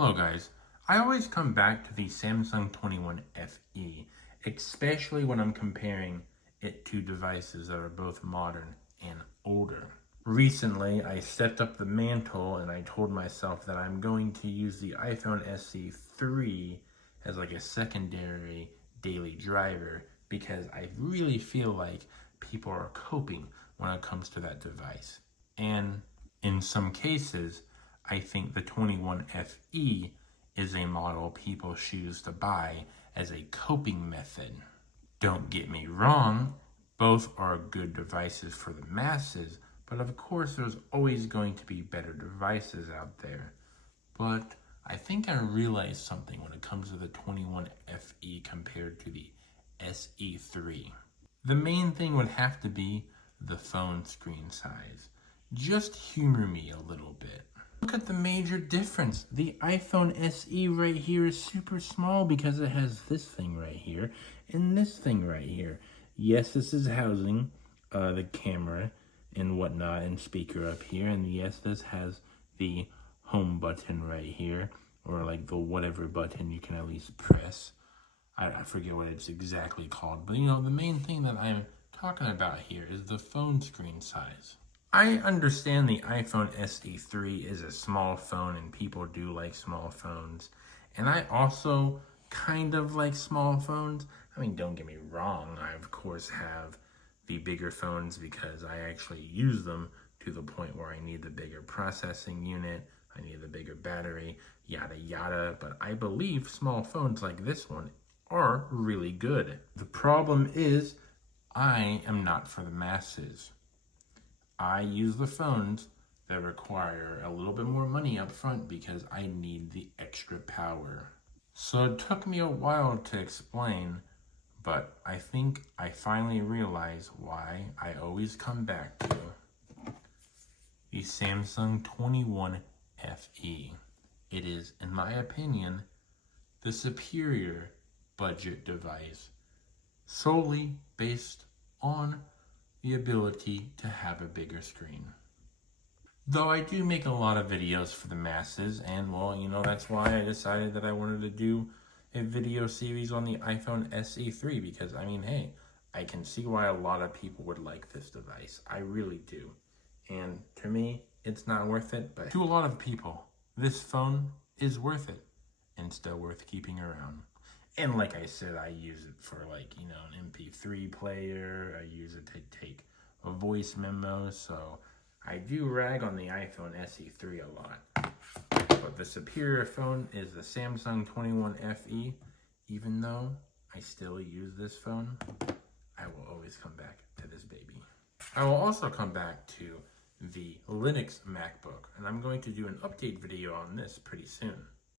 Hello guys, I always come back to the Samsung 21 FE, especially when I'm comparing it to devices that are both modern and older. Recently, I stepped up the mantle and I told myself that I'm going to use the iPhone SE 3 as like a secondary daily driver because I really feel like people are coping when it comes to that device. And in some cases, I think the 21 FE is a model people choose to buy as a coping method. Don't get me wrong, both are good devices for the masses, but of course there's always going to be better devices out there. But I think I realized something when it comes to the 21 FE compared to the SE3. The main thing would have to be the phone screen size. Just humor me a little bit. Look at the major difference. The iPhone SE right here is super small because it has this thing right here and this thing right here. Yes, this is housing the camera and whatnot and speaker up here. And yes, this has the home button right here, or like the whatever button you can at least press. I forget what it's exactly called, but you know, the main thing that I'm talking about here is the phone screen size. I understand the iPhone SE3 is a small phone and people do like small phones. And I also kind of like small phones. I mean, don't get me wrong. I, of course, have the bigger phones because I actually use them to the point where I need the bigger processing unit. I need the bigger battery, yada, yada. But I believe small phones like this one are really good. The problem is I am not for the masses. I use the phones that require a little bit more money up front because I need the extra power. So it took me a while to explain, but I think I finally realized why I always come back to the Samsung 21 FE. It is, in my opinion, the superior budget device solely based on the ability to have a bigger screen. Though I do make a lot of videos for the masses, and well, you know, that's why I decided that I wanted to do a video series on the iPhone SE3 because, I mean, hey, I can see why a lot of people would like this device. I really do. And to me, it's not worth it, but to a lot of people, this phone is worth it and still worth keeping around. And like I said, I use it for like, you know, an MP3 player. I use it to take a voice memo. So I do rag on the iPhone SE3 a lot. But the superior phone is the Samsung 21 FE. Even though I still use this phone, I will always come back to this baby. I will also come back to the Linux MacBook. And I'm going to do an update video on this pretty soon.